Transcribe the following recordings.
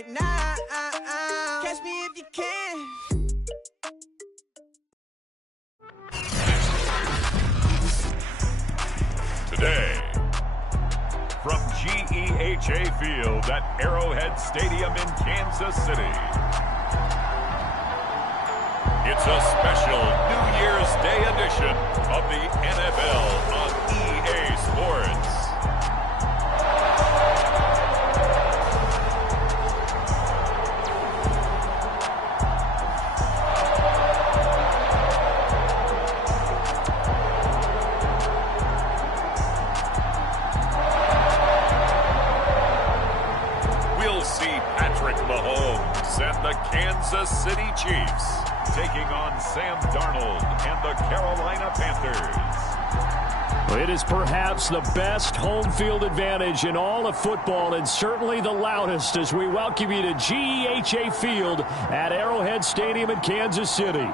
right now. Catch me if you can. Today, from GEHA Field at Arrowhead Stadium in Kansas City, it's a special New Year's Day edition of the NFL on EA Sports. And the Kansas City Chiefs taking on Sam Darnold and the Carolina Panthers. It is perhaps the best home field advantage in all of football, and certainly the loudest, as we welcome you to GEHA Field at Arrowhead Stadium in Kansas City.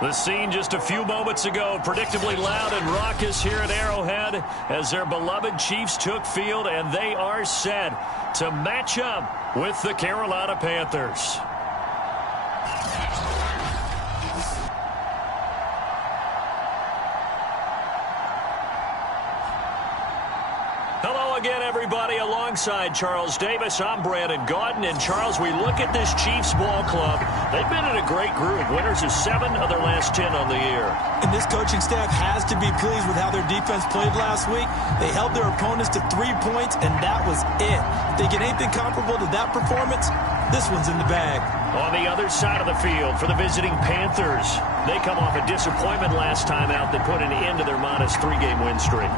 The scene just a few moments ago, predictably loud and raucous here at Arrowhead as their beloved Chiefs took field, and they are set to match up with the Carolina Panthers. Hello again, everybody. Alongside Charles Davis, I'm Brandon Gaudin. And Charles, we look at this Chiefs ball club. They've been in a great group. Winners of 7 of their last 10 on the year. And this coaching staff has to be pleased with how their defense played last week. They held their opponents to 3 points, and that was it. If they get anything comparable to that performance, this one's in the bag. On the other side of the field for the visiting Panthers, they come off a disappointment last time out that put an end to their modest 3-game win streak.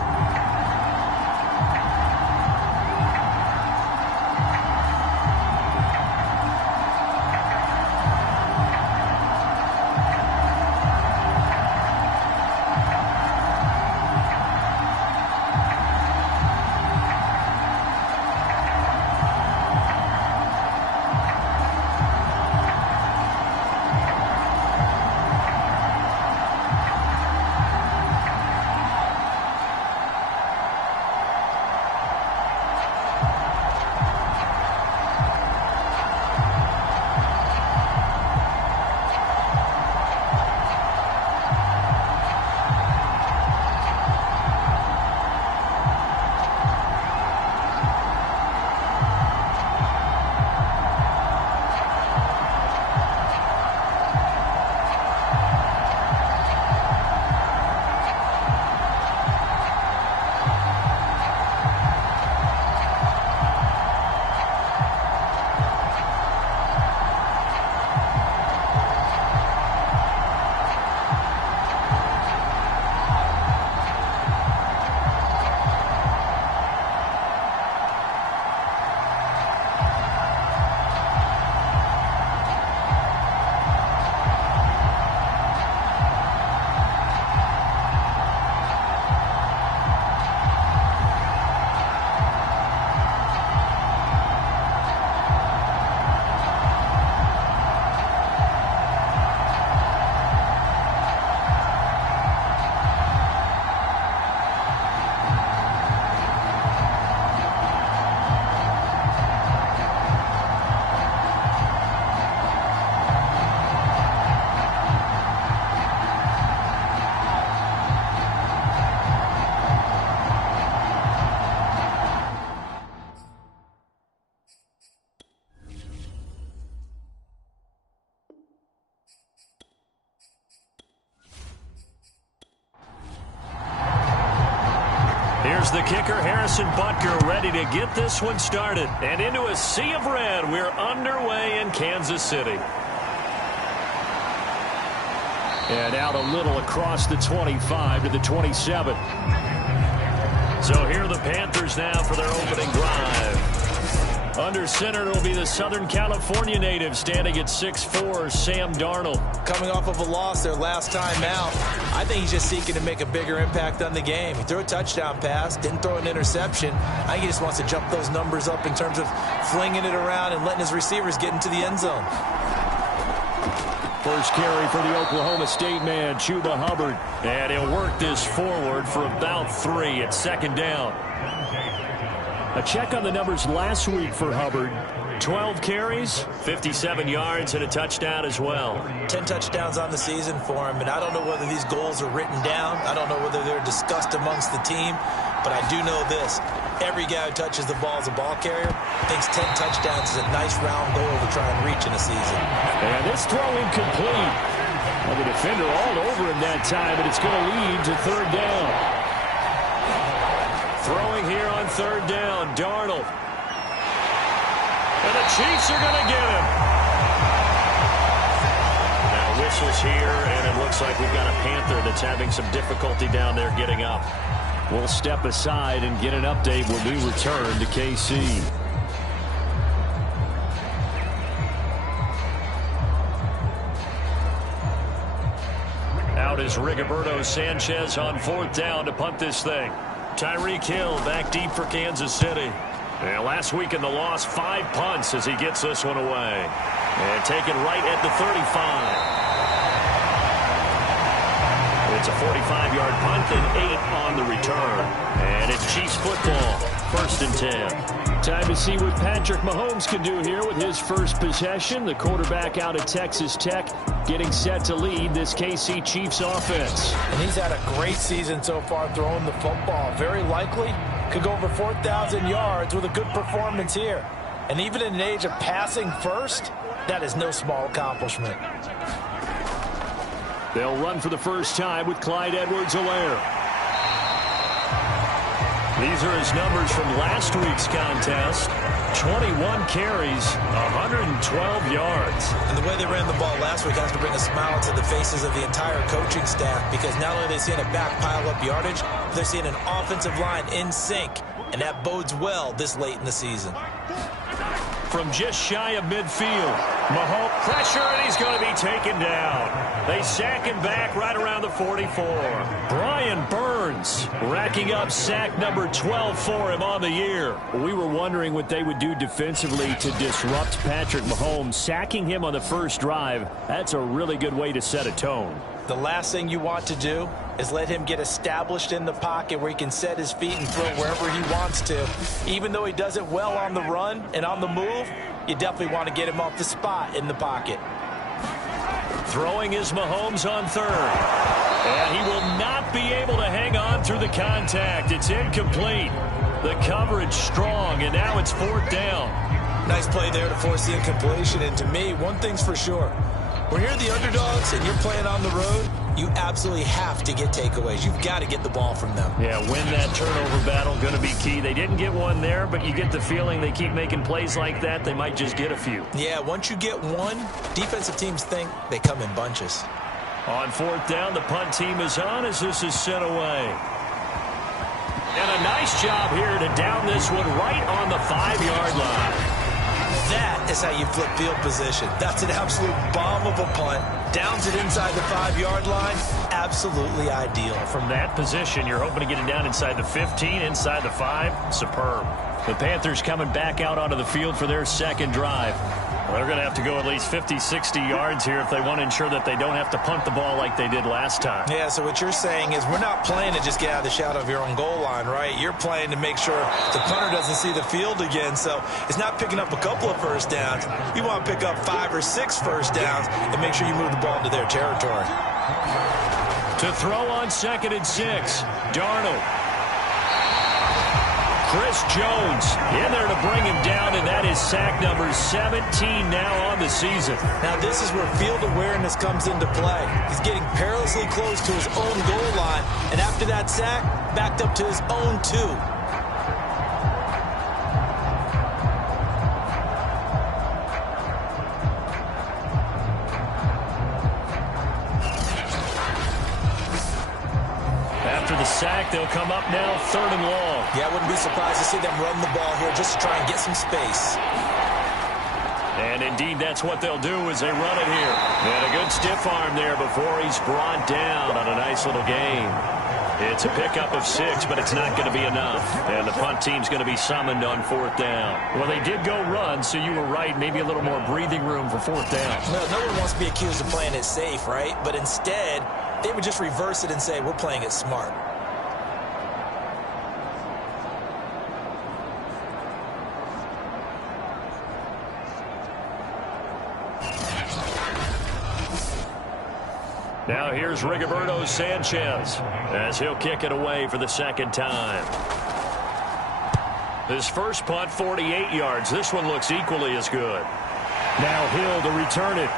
Here's the kicker, Harrison Butker, ready to get this one started. And into a sea of red, we're underway in Kansas City. And out a little across the 25 to the 27. So here are the Panthers now for their opening drive. Under center, it'll be the Southern California native standing at 6'4", Sam Darnold. Coming off of a loss their last time out, I think he's just seeking to make a bigger impact on the game. He threw a touchdown pass, didn't throw an interception. I think he just wants to jump those numbers up in terms of flinging it around and letting his receivers get into the end zone. First carry for the Oklahoma State man, Chuba Hubbard. And he'll work this forward for about 3 at second down. A check on the numbers last week for Hubbard. 12 carries, 57 yards, and a touchdown as well. 10 touchdowns on the season for him, and I don't know whether these goals are written down. I don't know whether they're discussed amongst the team, but I do know this. Every guy who touches the ball as a ball carrier thinks 10 touchdowns is a nice round goal to try and reach in a season. And this throw incomplete. Well, the defender all over him that time, and it's going to lead to third down. Throwing here on third down, Darnold. And the Chiefs are going to get him. Now whistles here, and it looks like we've got a Panther that's having some difficulty down there getting up. We'll step aside and get an update when we return to KC. Out is Rigoberto Sanchez on fourth down to punt this thing. Tyreek Hill back deep for Kansas City. And last week in the loss, 5 punts as he gets this one away. And taken right at the 35. It's a 45-yard punt and 8 on the return. And it's Chiefs football, 1st and 10. Time to see what Patrick Mahomes can do here with his first possession. The quarterback out of Texas Tech getting set to lead this KC Chiefs offense. And he's had a great season so far throwing the football. Very likely could go over 4,000 yards with a good performance here. And even in an age of passing first, that is no small accomplishment. They'll run for the first time with Clyde Edwards-Helaire. These are his numbers from last week's contest. 21 carries, 112 yards. And the way they ran the ball last week has to bring a smile to the faces of the entire coaching staff, because not only are they seeing a back pile up yardage, they're seeing an offensive line in sync, and that bodes well this late in the season. From just shy of midfield, Mahomes pressure, and he's going to be taken down. They sack him back right around the 44. Brian Burns racking up sack number 12 for him on the year. We were wondering what they would do defensively to disrupt Patrick Mahomes. Sacking him on the first drive, that's a really good way to set a tone. The last thing you want to do is let him get established in the pocket where he can set his feet and throw wherever he wants to. Even though he does it well on the run and on the move, you definitely want to get him off the spot in the pocket. Throwing is Mahomes on third. And he will not be able to hang on through the contact. It's incomplete. The coverage strong, and now it's fourth down. Nice play there to force the incompletion. And to me, one thing's for sure. When you're the underdogs and you're playing on the road, you absolutely have to get takeaways. You've got to get the ball from them. Yeah, win that turnover battle, going to be key. They didn't get one there, but you get the feeling they keep making plays like that, they might just get a few. Yeah, once you get one, defensive teams think they come in bunches. On fourth down, the punt team is on as this is sent away. And a nice job here to down this one right on the 5-yard line. That is how you flip field position. That's an absolute bomb of a punt. Downs it inside the 5-yard line. Absolutely ideal. From that position, you're hoping to get it down inside the 15, inside the 5. Superb. The Panthers coming back out onto the field for their second drive. They're going to have to go at least 50, 60 yards here if they want to ensure that they don't have to punt the ball like they did last time. Yeah, so what you're saying is we're not playing to just get out of the shadow of your own goal line, right? You're playing to make sure the punter doesn't see the field again. So it's not picking up a couple of first downs. You want to pick up 5 or 6 first downs and make sure you move the ball into their territory. To throw on 2nd and 6, Darnold. Chris Jones in there to bring him down, and that is sack number 17 now on the season. Now this is where field awareness comes into play. He's getting perilously close to his own goal line, and after that sack, backed up to his own 2. After the sack, they'll come up now 3rd and long. Yeah, I wouldn't be surprised to see them run the ball here just to try and get some space. And indeed, that's what they'll do as they run it here. And a good stiff arm there before he's brought down on a nice little gain. It's a pickup of 6, but it's not going to be enough. And the punt team's going to be summoned on 4th down. Well, they did go run, so you were right. Maybe a little more breathing room for 4th down. Well, no one wants to be accused of playing it safe, right? But instead, they would just reverse it and say, we're playing it smart. Now here's Rigoberto Sanchez as he'll kick it away for the second time. His first punt, 48 yards. This one looks equally as good. Now Hill to return it.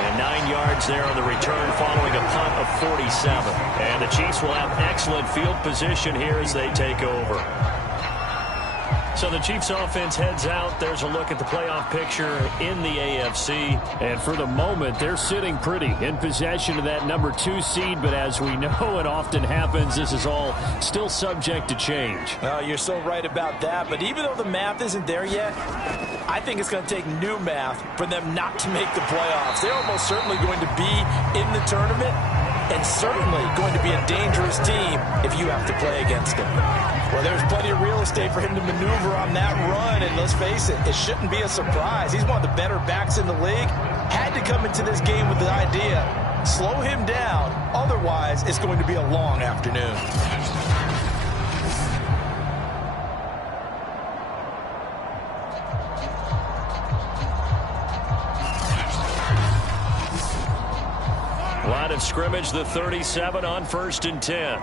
And 9 yards there on the return following a punt of 47. And the Chiefs will have excellent field position here as they take over. So the Chiefs offense heads out. There's a look at the playoff picture in the AFC. And for the moment, they're sitting pretty in possession of that number 2 seed. But as we know, it often happens, this is all still subject to change. You're so right about that. But even though the math isn't there yet, I think it's going to take new math for them not to make the playoffs. They're almost certainly going to be in the tournament and certainly going to be a dangerous team if you have to play against them. Well, there's plenty of real estate for him to maneuver on that run, and let's face it, it shouldn't be a surprise. He's one of the better backs in the league. Had to come into this game with the idea, slow him down, otherwise it's going to be a long afternoon. Line of scrimmage, the 37 on 1st and 10.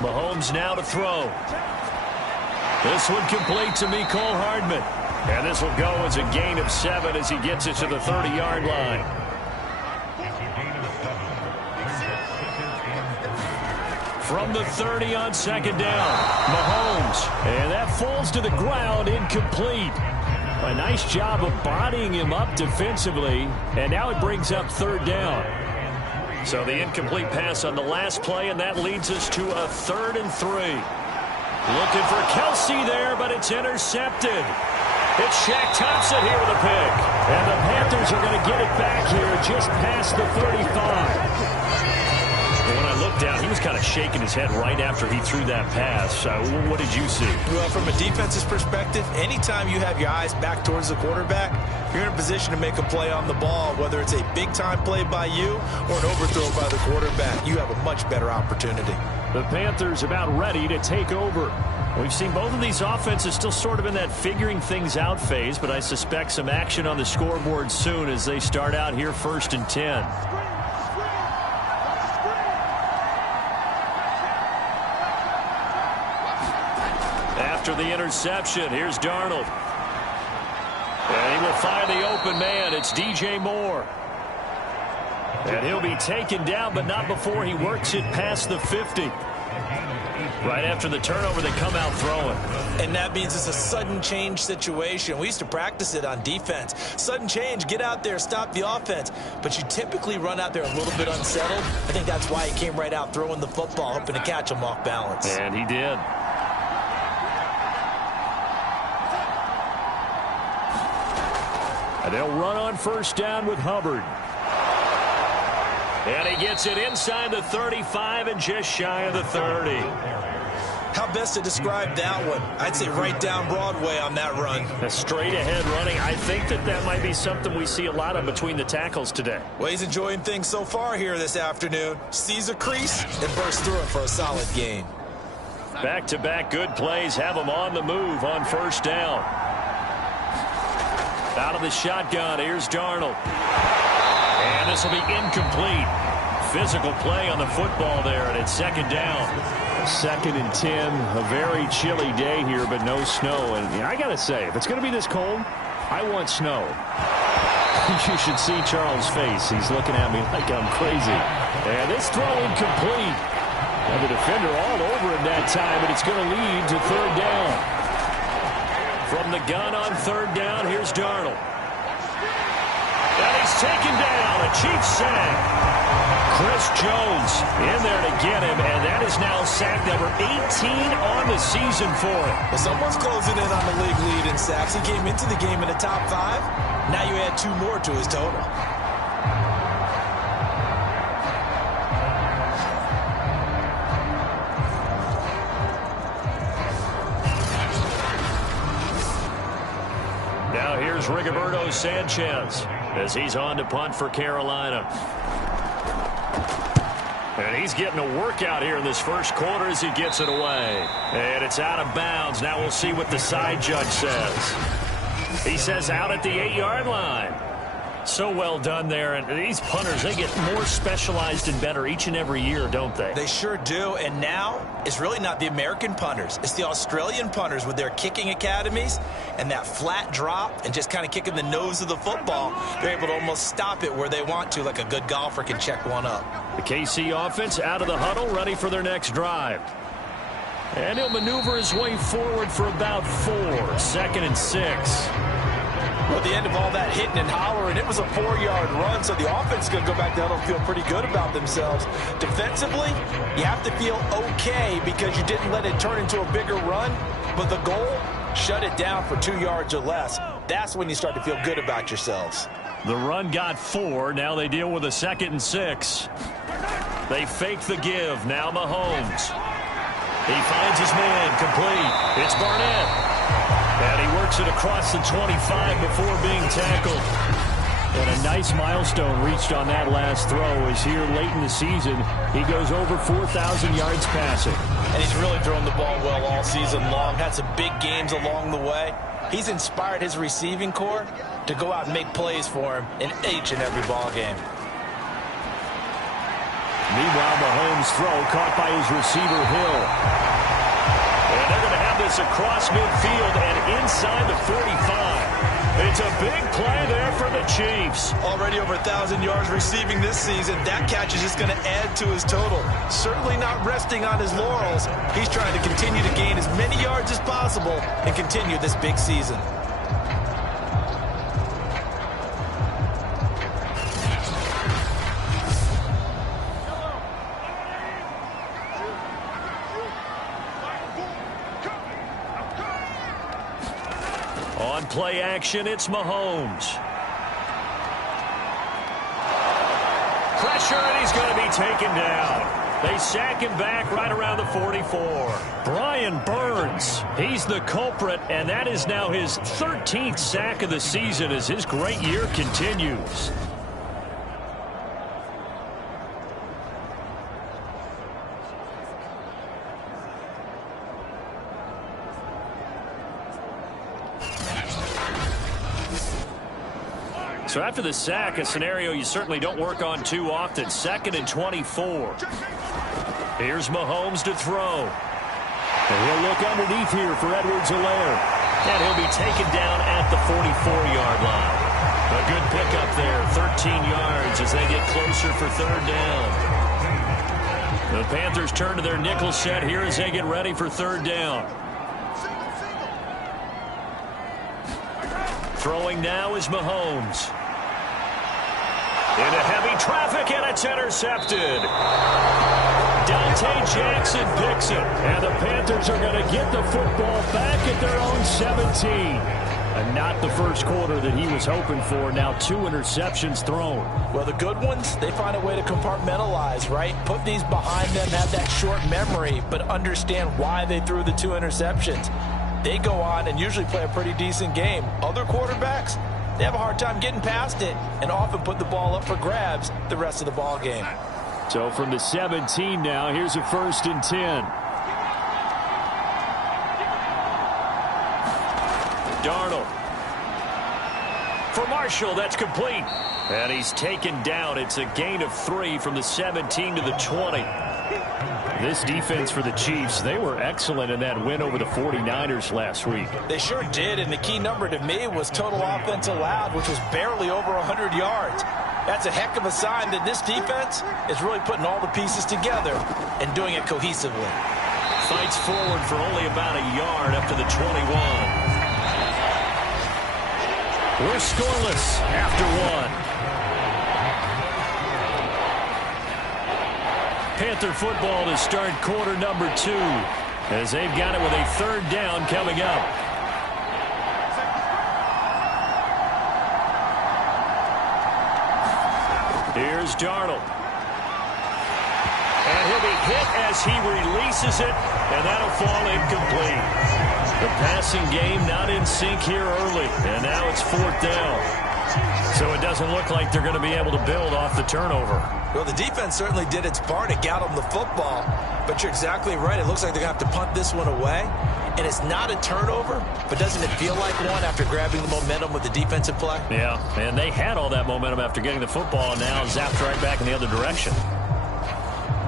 Mahomes now to throw. This one complete to Mecole Hardman. And this will go as a gain of 7 as he gets it to the 30-yard line. From the 30 on 2nd down, Mahomes. And that falls to the ground, incomplete. A nice job of bodying him up defensively. And now it brings up 3rd down. So the incomplete pass on the last play, and that leads us to a 3rd and 3. Looking for Kelsey there, but it's intercepted. It's Shaq Thompson here with a pick. And the Panthers are going to get it back here just past the 35. And when I looked down, he was kind of shaking his head right after he threw that pass. What did you see? Well, from a defense's perspective, anytime you have your eyes back towards the quarterback, you're in a position to make a play on the ball, whether it's a big-time play by you or an overthrow by the quarterback. You have a much better opportunity. The Panthers about ready to take over. We've seen both of these offenses still sort of in that figuring things out phase, but I suspect some action on the scoreboard soon as they start out here 1st and 10. After the interception, here's Darnold. And he will find the open man. It's DJ Moore. And he'll be taken down, but not before he works it past the 50. Right after the turnover, they come out throwing. And that means it's a sudden change situation. We used to practice it on defense. Sudden change, get out there, stop the offense. But you typically run out there a little bit unsettled. I think that's why he came right out throwing the football, hoping to catch him off balance. And he did. And they'll run on 1st down with Hubbard. And he gets it inside the 35 and just shy of the 30. How best to describe that one? I'd say right down Broadway on that run. A straight ahead running. I think that might be something we see a lot of between the tackles today. Well, he's enjoying things so far here this afternoon. Sees a crease and bursts through it for a solid gain. Back-to-back good plays have him on the move on 1st down. Out of the shotgun, here's Darnold. And this will be incomplete. Physical play on the football there, and it's 2nd down. 2nd and 10, a very chilly day here, but no snow. And I got to say, if it's going to be this cold, I want snow. You should see Charles' face. He's looking at me like I'm crazy. And this throw incomplete. And the defender all over him that time, but it's going to lead to 3rd down. From the gun on 3rd down, here's Darnold. And he's taken down. A Chiefs sack. Chris Jones in there to get him, and that is now sack number 18 on the season for him. Well, someone's closing in on the league lead in sacks. He came into the game in the top 5. Now you add 2 more to his total. Now here's Rigoberto Sanchez as he's on to punt for Carolina. And he's getting a workout here in this first quarter as he gets it away. And it's out of bounds. Now we'll see what the side judge says. He says out at the 8-yard line. So well done there. And these punters, they get more specialized and better each and every year, don't they? They sure do. And now it's really not the American punters. It's the Australian punters with their kicking academies and that flat drop and just kind of kicking the nose of the football. They're able to almost stop it where they want to, like a good golfer can check one up. The KC offense out of the huddle, ready for their next drive. And he'll maneuver his way forward for about 4. 2nd and 6. Well, at the end of all that hitting and hollering, it was a 4-yard run, so the offense is going to go back down and feel pretty good about themselves. Defensively, you have to feel okay because you didn't let it turn into a bigger run, but the goal, shut it down for 2 yards or less. That's when you start to feel good about yourselves. The run got 4. Now they deal with a 2nd and 6. They fake the give. Now Mahomes. He finds his man, complete. It's Barnett. And he works it across the 25 before being tackled. And a nice milestone reached on that last throw as here late in the season, he goes over 4,000 yards passing. And he's really thrown the ball well all season long. Had some big games along the way. He's inspired his receiving corps to go out and make plays for him in each and every ball game. Meanwhile, Mahomes' throw caught by his receiver, Hill. And they're going to have this across midfield and inside the 45. It's a big play there for the Chiefs. Already over 1,000 yards receiving this season. That catch is just going to add to his total. Certainly not resting on his laurels. He's trying to continue to gain as many yards as possible and continue this big season. On play action, it's Mahomes. Pressure, and he's going to be taken down. They sack him back right around the 44. Brian Burns, he's the culprit, and that is now his 13th sack of the season as his great year continues. So after the sack, a scenario you certainly don't work on too often. 2nd and 24. Here's Mahomes to throw. And he'll look underneath here for Edwards-Helaire. And he'll be taken down at the 44-yard line. A good pickup there, 13 yards as they get closer for 3rd down. The Panthers turn to their nickel set here as they get ready for 3rd down. Throwing now is Mahomes. Into heavy traffic, and it's intercepted. Dante Jackson picks it, and the Panthers are going to get the football back at their own 17. And not the first quarter that he was hoping for. Now 2 interceptions thrown. Well, the good ones, they find a way to compartmentalize, right? Put these behind them, have that short memory, but understand why they threw the 2 interceptions. They go on and usually play a pretty decent game. Other quarterbacks, they have a hard time getting past it and often put the ball up for grabs the rest of the ball game. So from the 17 now, here's a 1st and 10. Darnold. For Marshall, that's complete. And he's taken down. It's a gain of 3 from the 17 to the 20. This defense for the Chiefs, they were excellent in that win over the 49ers last week. They sure did, and the key number to me was total offense allowed, which was barely over 100 yards. That's a heck of a sign that this defense is really putting all the pieces together and doing it cohesively. Fights forward for only about a yard up to the 21. We're scoreless after 1. Panther football to start quarter number 2 as they've got it with a 3rd down coming up. Here's Darnold. And he'll be hit as he releases it, and that'll fall incomplete. The passing game not in sync here early, and now it's 4th down. So it doesn't look like they're going to be able to build off the turnover. Well, the defense certainly did its part to get them the football, but you're exactly right. It looks like they're going to have to punt this one away. and it's not a turnover, but doesn't it feel like one after grabbing the momentum with the defensive play? Yeah, and they had all that momentum after getting the football, and now zapped right back in the other direction.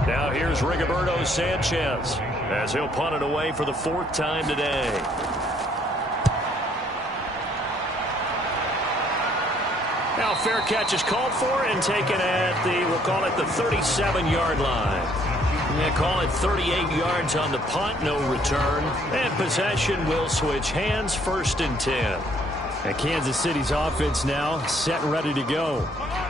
Now here's Rigoberto Sanchez as he'll punt it away for the 4th time today. Now fair catch is called for and taken at the, we'll call it the 37-yard line. Yeah, call it 38 yards on the punt, no return. And possession will switch hands, 1st and 10. And Kansas City's offense now set and ready to go.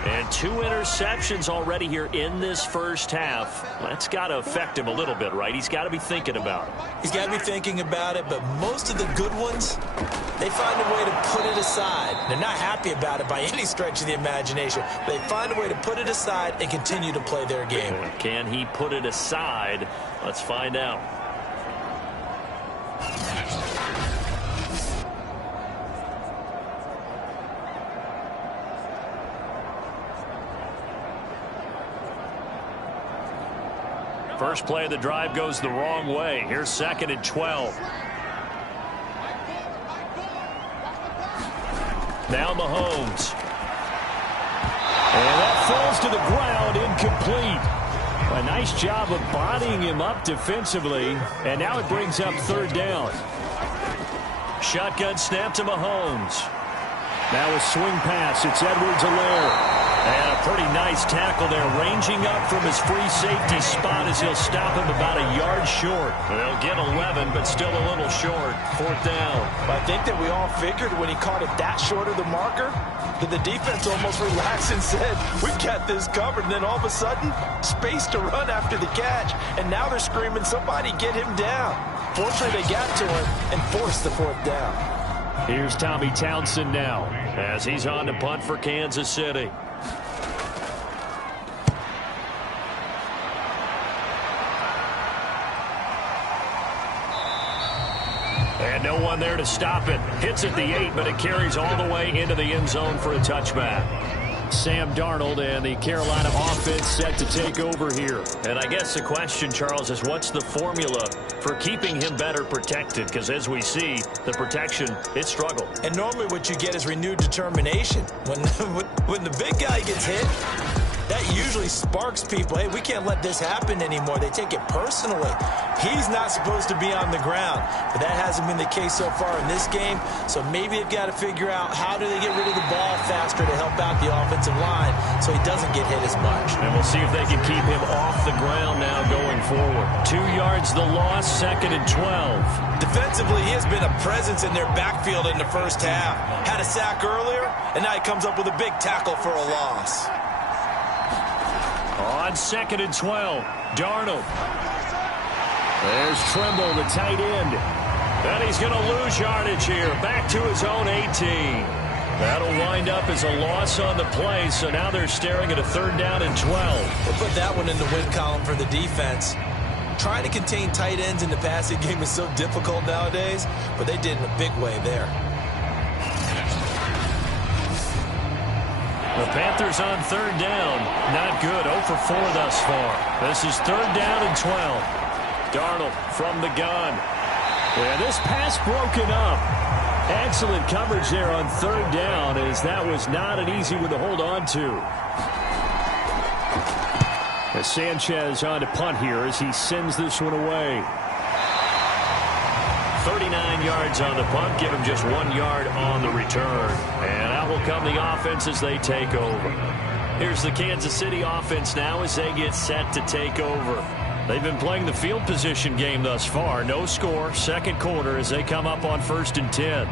And 2 interceptions already here in this first half. That's got to affect him a little bit, right? He's got to be thinking about it. He's got to be thinking about it, but most of the good ones, they find a way to put it aside. They're not happy about it by any stretch of the imagination. They find a way to put it aside and continue to play their game. Can he put it aside? Let's find out. First play of the drive goes the wrong way. Here's 2nd and 12. Now Mahomes. And that falls to the ground, incomplete. A nice job of bodying him up defensively. And now it brings up 3rd down. Shotgun snap to Mahomes. Now a swing pass. It's Edwards-Helaire. And a pretty nice tackle there, ranging up from his free safety spot as he'll stop him about a yard short. They'll get 11, but still a little short. 4th down. I think that we all figured when he caught it that short of the marker that the defense almost relaxed and said, we've got this covered. And then all of a sudden, space to run after the catch. And now they're screaming, somebody get him down. Fortunately, they got to him and forced the 4th down. Here's Tommy Townsend now as he's on to punt for Kansas City. And no one there to stop it. Hits at the 8, but it carries all the way into the end zone for a touchback. Sam Darnold and the Carolina offense set to take over here. And I guess the question, Charles, is what's the formula for keeping him better protected? Because as we see, the protection, it struggled. And normally what you get is renewed determination. When the big guy gets hit, that usually sparks people. Hey, we can't let this happen anymore. They take it personally. He's not supposed to be on the ground, but that hasn't been the case so far in this game. So maybe they've got to figure out how do they get rid of the ball faster to help out the offensive line so he doesn't get hit as much. And we'll see if they can keep him off the ground now going forward. 2 yards the loss, 2nd and 12. Defensively, he has been a presence in their backfield in the first half. Had a sack earlier, and now he comes up with a big tackle for a loss. On 2nd and 12, Darnold. There's Trimble, the tight end. And he's going to lose yardage here. Back to his own 18. That'll wind up as a loss on the play, so now they're staring at a 3rd down and 12. We'll put that one in the win column for the defense. Trying to contain tight ends in the passing game is so difficult nowadays, but they did in a big way there. The Panthers on 3rd down. Not good. 0 for 4 thus far. This is 3rd down and 12. Darnold from the gun. And this pass broken up. Excellent coverage there on 3rd down, as that was not an easy one to hold on to. As Sanchez on to punt here as he sends this one away. 39 yards on the punt, give him just 1 yard on the return. And out will come the offense as they take over. Here's the Kansas City offense now as they get set to take over. They've been playing the field position game thus far. No score, 2nd quarter as they come up on 1st and 10.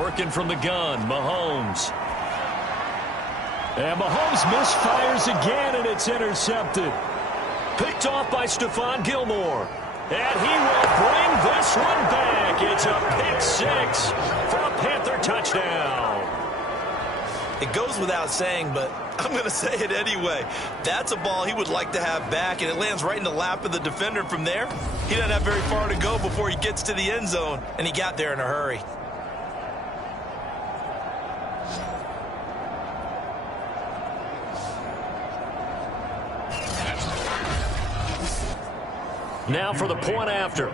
Working from the gun, Mahomes. And Mahomes misfires again, and it's intercepted. Picked off by Stephon Gilmore. And he will bring this one back. It's a pick 6 for a Panther touchdown. It goes without saying, but I'm going to say it anyway. That's a ball he would like to have back, and it lands right in the lap of the defender from there. He doesn't have very far to go before he gets to the end zone, and he got there in a hurry. Now for the point after.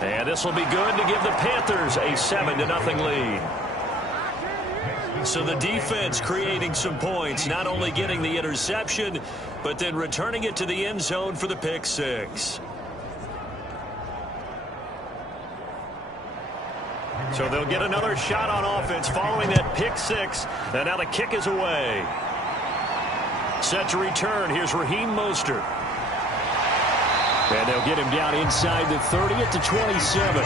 And this will be good to give the Panthers a 7-0 lead. So the defense creating some points, not only getting the interception, but then returning it to the end zone for the pick six. So they'll get another shot on offense following that pick six. And now the kick is away. Set to return. Here's Raheem Mostert. And they'll get him down inside the 30 at the 27.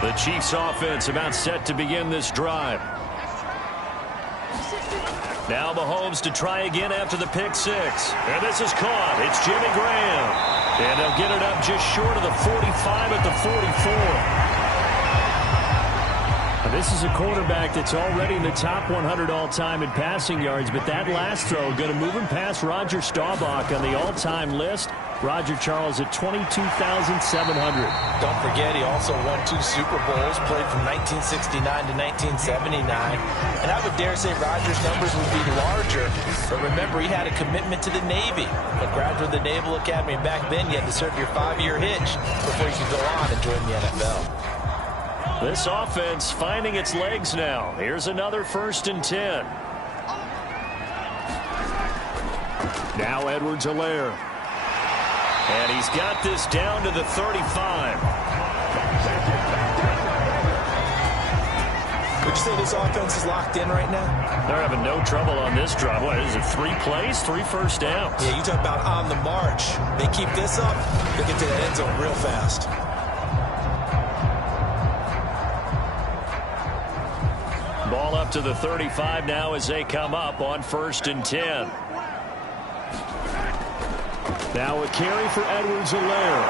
The Chiefs offense about set to begin this drive. Now Mahomes to try again after the pick six. And this is caught. It's Jimmy Graham. And they'll get it up just short of the 45 at the 44. This is a quarterback that's already in the top 100 all-time in passing yards, but that last throw going to move him past Roger Staubach on the all-time list. Roger Charles at 22,700. Don't forget, he also won 2 Super Bowls, played from 1969 to 1979. And I would dare say Roger's numbers would be larger. But remember, he had a commitment to the Navy. A graduate of the Naval Academy. Back then, you had to serve your 5-year hitch before you could go on and join the NFL. This offense finding its legs now. Here's another 1st and 10. Now Edwards-Helaire. And he's got this down to the 35. Would you say this offense is locked in right now? They're having no trouble on this drive. What is it, 3 plays, 3 first downs? Yeah, you talk about on the march. They keep this up, they get to the end zone real fast. Ball up to the 35 now as they come up on 1st and 10. Now a carry for Edwards-Helaire.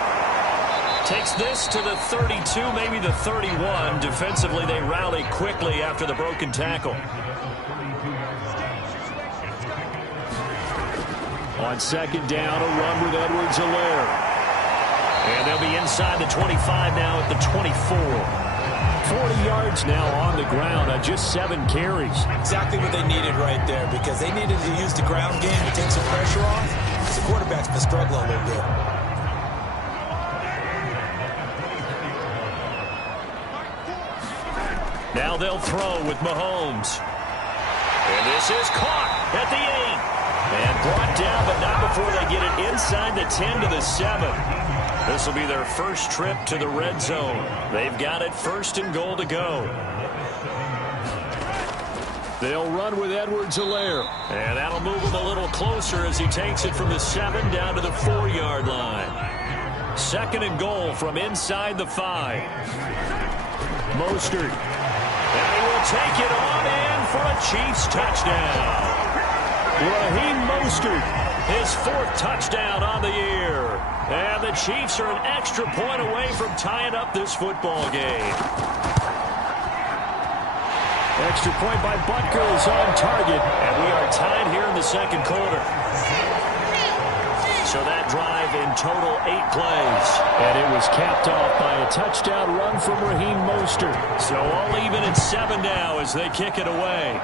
Takes this to the 32, maybe the 31. Defensively, they rally quickly after the broken tackle. On 2nd down, a run with Edwards-Helaire. And they'll be inside the 25 now at the 24. 40 yards now on the ground on just 7 carries. Exactly what they needed right there, because they needed to use the ground game to take some pressure off. The quarterback's been struggling a little bit. Now they'll throw with Mahomes. And this is caught at the 8. And brought down, but not before they get it inside the 10 to the 7. This will be their first trip to the red zone. They've got it 1st and goal to go. They'll run with Edwards-Helaire. And that'll move him a little closer as he takes it from the 7 down to the 4-yard line. 2nd and goal from inside the 5. Mostert. And he will take it on in for a Chiefs touchdown. Raheem Mostert, his 4th touchdown on the year. And the Chiefs are an extra point away from tying up this football game. Extra point by Butker is on target, and we are tied here in the 2nd quarter. So that drive in total 8 plays. And it was capped off by a touchdown run from Raheem Mostert. So all even at 7 now as they kick it away.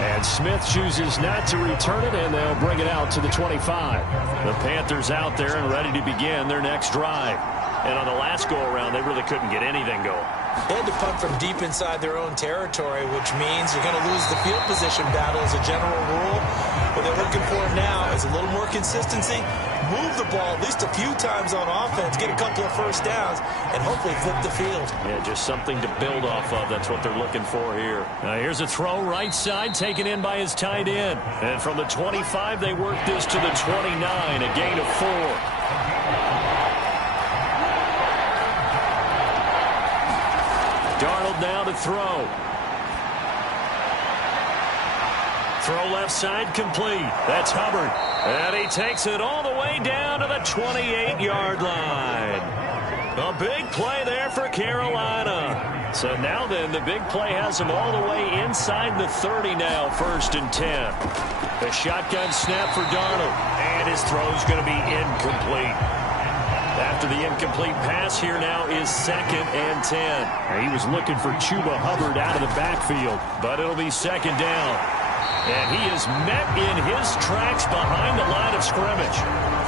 And Smith chooses not to return it, and they'll bring it out to the 25. The Panthers out there and ready to begin their next drive. And on the last go-around, they really couldn't get anything going. They had to punt from deep inside their own territory, which means you're going to lose the field position battle as a general rule. What they're looking for now is a little more consistency. Move the ball at least a few times on offense, get a couple of first downs, and hopefully flip the field. Yeah, just something to build off of. That's what they're looking for here. Now here's a throw right side, taken in by his tight end. And from the 25, they work this to the 29, a gain of 4. Darnold now to throw. Throw left side complete. That's Hubbard. And he takes it all the way down to the 28-yard line. A big play there for Carolina. So now then, the big play has him all the way inside the 30 now, 1st and 10. The shotgun snap for Darnold. And his throw's going to be incomplete. After the incomplete pass, here now is 2nd and 10. He was looking for Chuba Hubbard out of the backfield, but it'll be 2nd down. And he is met in his tracks behind the line of scrimmage.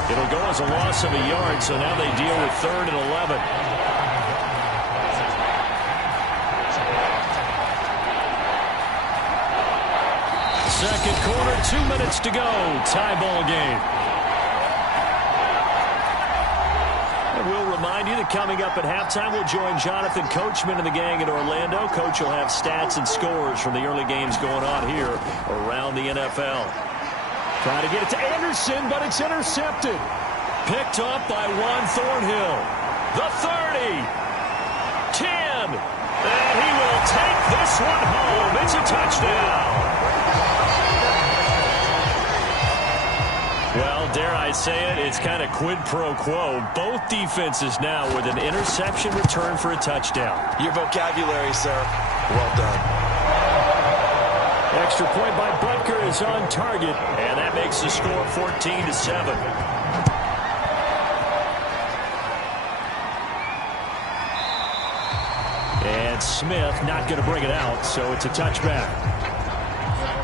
It'll go as a loss of a yard, so now they deal with 3rd and 11. Second quarter, 2 minutes to go. Tie ball game. We'll remind you that coming up at halftime, we'll join Jonathan Coachman and the gang in Orlando. Coach will have stats and scores from the early games going on here around the NFL. Trying to get it to Anderson, but it's intercepted. Picked up by Juan Thornhill. The 30. 10. And he will take this one home. It's a touchdown. Well, dare I say it, it's kind of quid pro quo. Both defenses now with an interception return for a touchdown. Your vocabulary, sir. Well done. Extra point by Butker is on target, and that makes the score 14-7. And Smith not going to bring it out, so it's a touchback.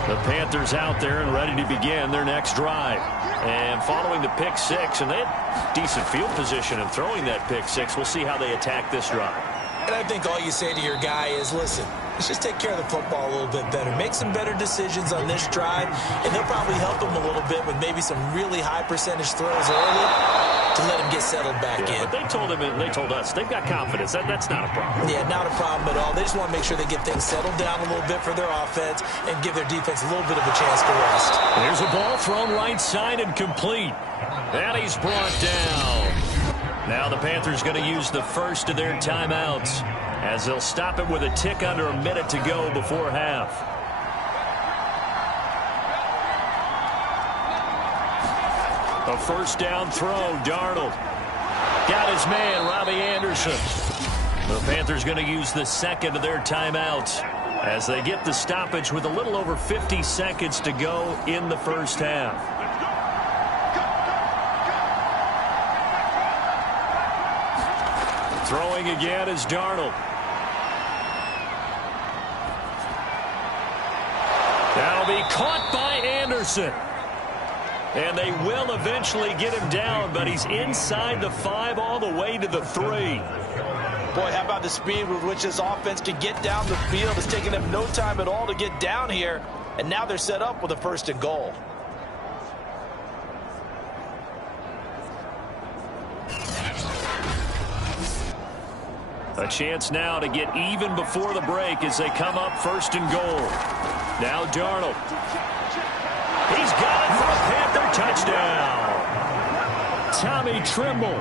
The Panthers out there and ready to begin their next drive. And following the pick six, and they had decent field position in throwing that pick six. We'll see how they attack this drive. And I think all you say to your guy is, listen, let's just take care of the football a little bit better. Make some better decisions on this drive, and they'll probably help him a little bit with maybe some really high percentage throws early to let him get settled back in. But they told him, and they told us, they've got confidence. That's not a problem. Yeah, not a problem at all. They just want to make sure they get things settled down a little bit for their offense and give their defense a little bit of a chance to rest. There's a ball thrown right side and complete. And he's brought down. Now the Panthers going to use the first of their timeouts as they'll stop it with a tick under a minute to go before half. A first down throw, Darnold. Got his man, Robbie Anderson. The Panthers going to use the second of their timeouts as they get the stoppage with a little over 50 seconds to go in the first half. Throwing again is Darnold. That'll be caught by Anderson. And they will eventually get him down, but he's inside the 5 all the way to the 3. Boy, how about the speed with which this offense can get down the field? It's taken them no time at all to get down here, and now they're set up with a 1st and goal. A chance now to get even before the break as they come up 1st and goal. Now Darnold. He's got it for a Panther touchdown. Tommy Tremble,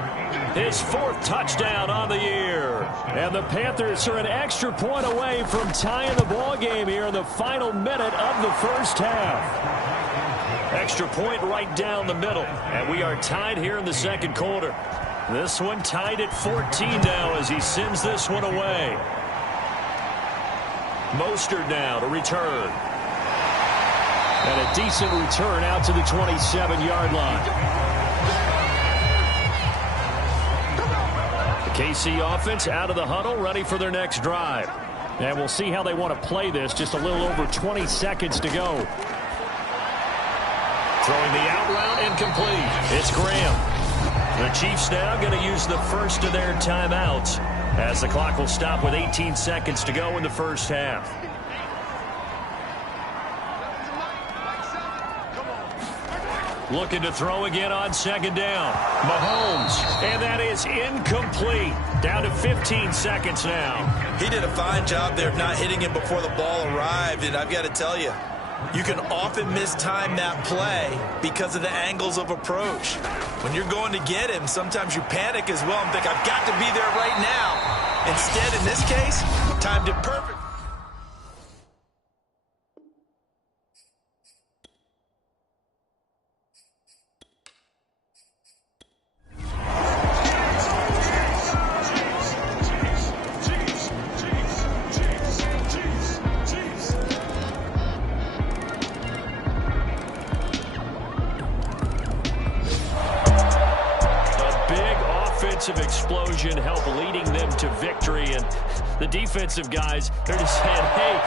his 4th touchdown on the year. And the Panthers are an extra point away from tying the ball game here in the final minute of the first half. Extra point right down the middle. And we are tied here in the second quarter. This one tied at 14 now as he sends this one away. Mostert now to return. And a decent return out to the 27-yard line. The KC offense out of the huddle, ready for their next drive. And we'll see how they want to play this. Just a little over 20 seconds to go. Throwing the out route incomplete. It's Graham. The Chiefs now going to use the first of their timeouts as the clock will stop with 18 seconds to go in the first half. Looking to throw again on 2nd down. Mahomes, and that is incomplete. Down to 15 seconds now. He did a fine job there of not hitting him before the ball arrived, and I've got to tell you, you can often mistime that play because of the angles of approach. When you're going to get him, sometimes you panic as well and think, I've got to be there right now. Instead, in this case, timed it perfect. offensive explosion help leading them to victory. And the defensive guys, they're just saying, hey,